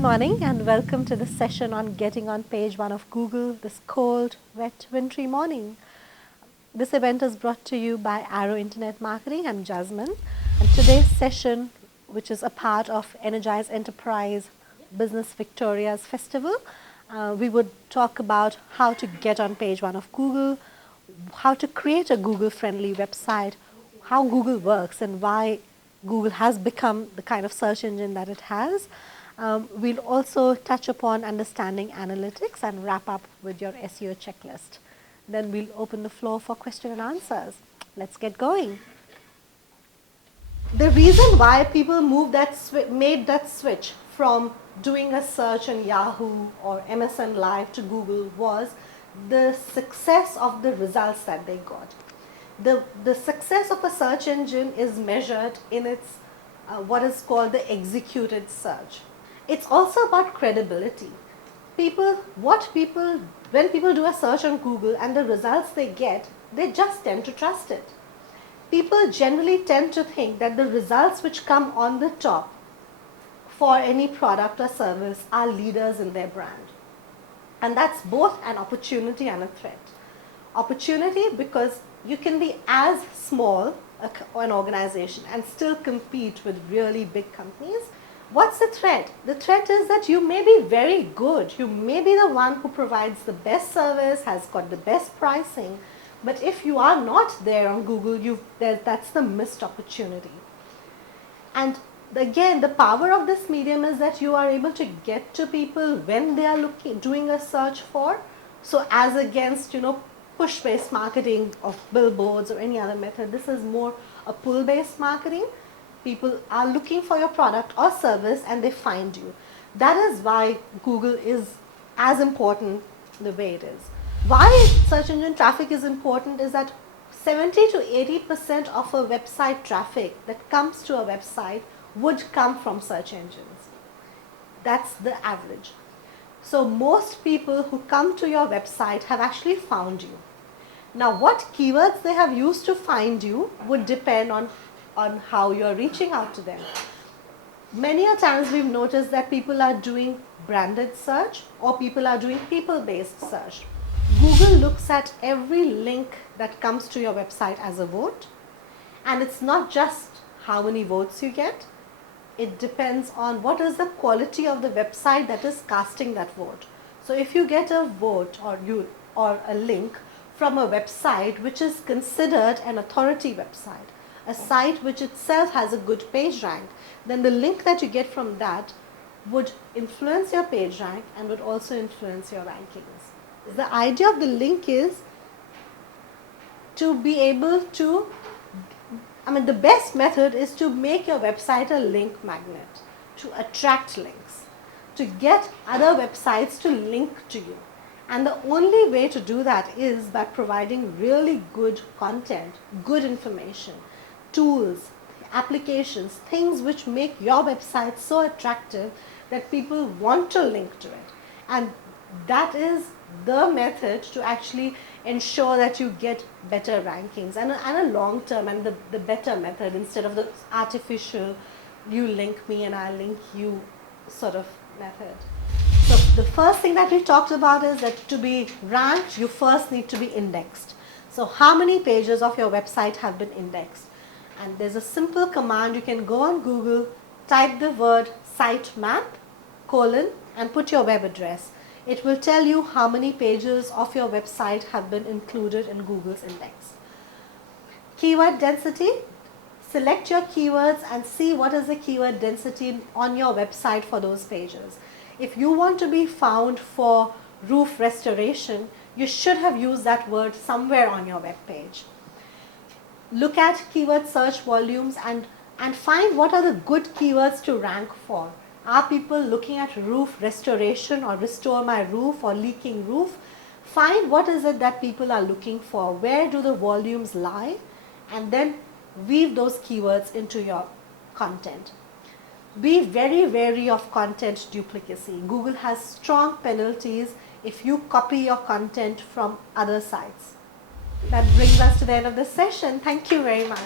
morning and welcome to this session on getting on page 1 of Google this cold, wet, wintry morning. This event is brought to you by Arrow Internet Marketing. I'm Jasmine, and today's session, which is a part of Energize Enterprise Business Victoria's Festival, we would talk about how to get on page 1 of Google, how to create a Google-friendly website, how Google works and why Google has become the kind of search engine that it has. We'll also touch upon understanding analytics and wrap up with your SEO checklist. Then we'll open the floor for question and answers. Let's get going. The reason why people made that switch from doing a search in Yahoo or MSN Live to Google was the success of the results that they got. The success of a search engine is measured in its what is called the executed search. It's also about credibility. When people do a search on Google and the results they get, they just tend to trust it. People generally tend to think that the results which come on the top for any product or service are leaders in their brand. And that's both an opportunity and a threat. Opportunity because you can be as small an organization and still compete with really big companies. What's the threat? The threat is that you may be very good. You may be the one who provides the best service, has got the best pricing. But if you are not there on Google, that's the missed opportunity. And again, the power of this medium is that you are able to get to people when they are doing a search for. So as against, push-based marketing of billboards or any other method, this is more a pull-based marketing. People are looking for your product or service and they find you. That is why Google is as important the way it is. Why search engine traffic is important is that 70 to 80% of a website traffic that comes to a website would come from search engines. That's the average. So most people who come to your website have actually found you. Now what keywords they have used to find you would depend on how you're reaching out to them. Many a times we've noticed that people are doing branded search or people are doing people-based search. Google looks at every link that comes to your website as a vote, and it's not just how many votes you get. It depends on what is the quality of the website that is casting that vote. So if you get a vote or a link from a website which is considered an authority website, a site which itself has a good page rank, then the link that you get from that would influence your page rank and would also influence your rankings. The idea of the link is to be able to, the best method is to make your website a link magnet, to attract links, to get other websites to link to you. And the only way to do that is by providing really good content, good information, tools, applications, things which make your website so attractive that people want to link to it. And that is the method to actually ensure that you get better rankings and a long term and the better method instead of the artificial you link me and I link you sort of method. So the first thing that we talked about is that to be ranked, you first need to be indexed. So how many pages of your website have been indexed? And there's a simple command. You can go on Google, type the word sitemap, and put your web address. It will tell you how many pages of your website have been included in Google's index. Keyword density. Select your keywords and see what is the keyword density on your website for those pages. If you want to be found for roof restoration, you should have used that word somewhere on your web page. Look at keyword search volumes and find what are the good keywords to rank for. Are people looking at roof restoration or restore my roof or leaking roof? Find what is it that people are looking for. Where do the volumes lie? And then weave those keywords into your content. Be very wary of content duplicacy. Google has strong penalties if you copy your content from other sites. That brings us to the end of the session. Thank you very much.